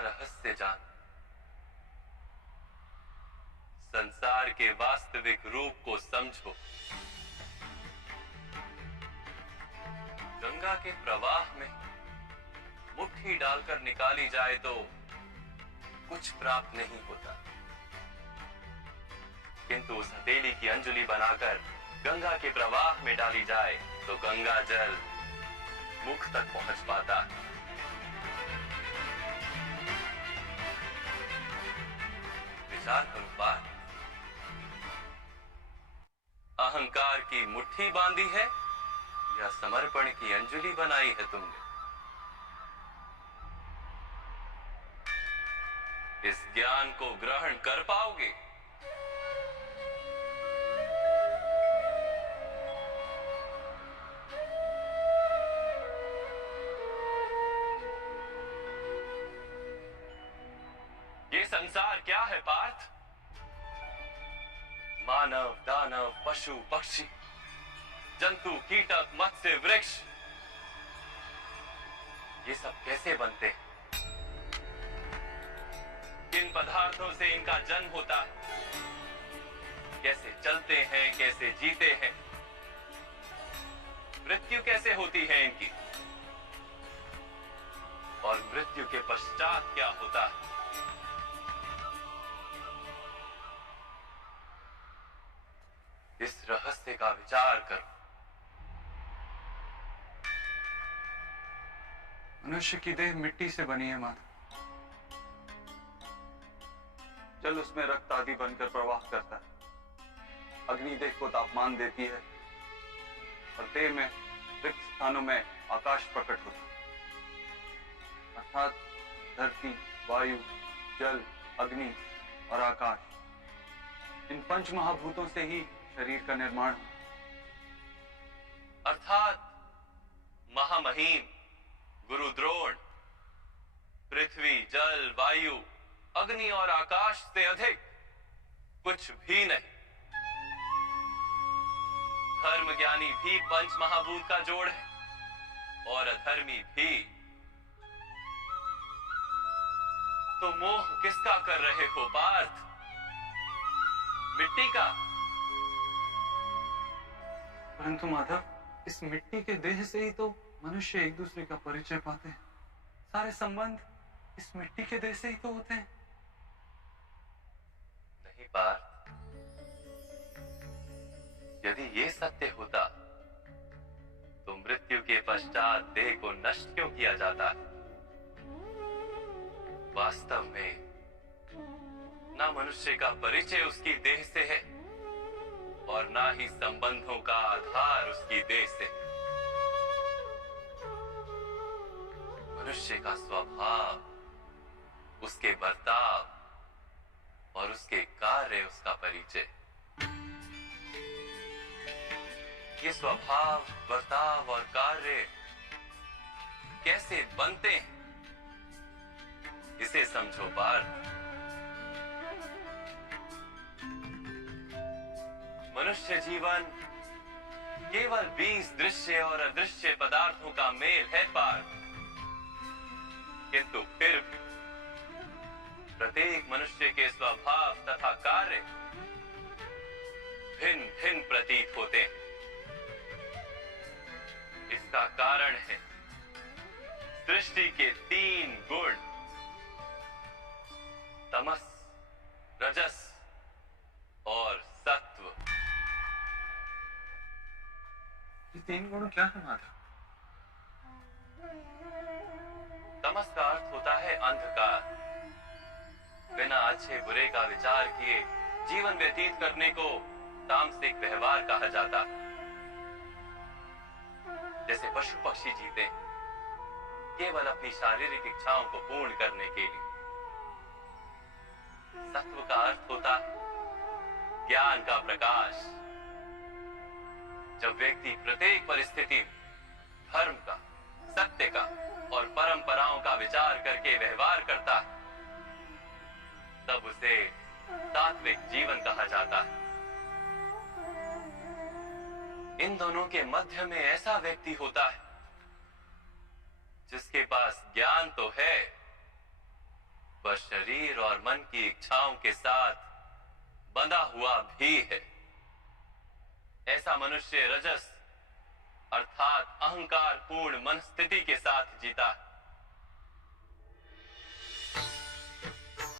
रहस्य जान, संसार के वास्तविक रूप को समझो। गंगा के प्रवाह में मुट्ठी डालकर निकाली जाए तो कुछ प्राप्त नहीं होता, किंतु उस हथेली की अंजुलि बनाकर गंगा के प्रवाह में डाली जाए तो गंगा जल मुख तक पहुंच पाता है। विचार करो बात, अहंकार की मुट्ठी बांधी है या समर्पण की अंजुलि बनाई है तुमने? इस ज्ञान को ग्रहण कर पाओगे? ये संसार क्या है पार्थ? मानव, दानव, पशु, पक्षी, जंतु, कीटक, मत्स्य, वृक्ष, ये सब कैसे बनते हैं? किन पदार्थों से इनका जन्म होता है? कैसे चलते हैं, कैसे जीते हैं? मृत्यु कैसे होती है इनकी? और मृत्यु के पश्चात क्या होता है? इस रहस्य का विचार करो। मनुष्य की देह मिट्टी से बनी है माता। जल उसमें रक्त आदि बनकर प्रवाह करता है। अग्नि देह को तापमान देती है और देह में रिक्त स्थानों में आकाश प्रकट होता है। अर्थात धरती, वायु, जल, अग्नि और आकाश, इन पंच महाभूतों से ही शरीर का निर्माण हो। अर्थात महामहिम गुरु द्रोण पृथ्वी, जल, वायु, अग्नि और आकाश से अधिक कुछ भी नहीं। धर्म ज्ञानी भी पंच महाभूत का जोड़ है और अधर्मी भी। तो मोह किसका कर रहे हो पार्थ? मिट्टी का? परंतु माधव, इस मिट्टी के देह से ही तो मनुष्य एक दूसरे का परिचय पाते हैं। सारे संबंध इस मिट्टी के देह से ही तो होते हैं। नहीं पार्थ, यदि ये सत्य होता तो मृत्यु के पश्चात देह को नष्ट क्यों किया जाता? वास्तव में ना मनुष्य का परिचय उसकी देह से है और ना ही संबंधों का आधार उसकी देह से। मनुष्य का स्वभाव, उसके बर्ताव और उसके कार्य उसका परिचय। ये स्वभाव, बर्ताव और कार्य कैसे बनते हैं, इसे समझो पार्थ। मनुष्य जीवन केवल 20 दृश्य और अदृश्य पदार्थों का मेल है पार्थ, किंतु फिर भी प्रत्येक मनुष्य के स्वभाव तथा कार्य भिन्न भिन्न प्रतीत होते हैं। इसका कारण है सृष्टि के 3 गुण, तमस, रजस और सत्व। ये 3 गुण क्या है माधव? तमस का अर्थ होता है अंधकार। बिना अच्छे बुरे का विचार किए जीवन व्यतीत करने को तामसिक व्यवहार कहा जाता। जैसे पशु पक्षी जीते केवल अपनी शारीरिक इच्छाओं को पूर्ण करने के लिए। सत्व का अर्थ होता ज्ञान का प्रकाश। जब व्यक्ति प्रत्येक परिस्थिति में धर्म का, सत्य का और परंपराओं का विचार करके व्यवहार करता है, तब उसे सात्विक जीवन कहा जाता है। इन दोनों के मध्य में ऐसा व्यक्ति होता है जिसके पास ज्ञान तो है और मन की इच्छाओं के साथ बंधा हुआ भी है। ऐसा मनुष्य रजस अर्थात अहंकार पूर्ण मन स्थिति के साथ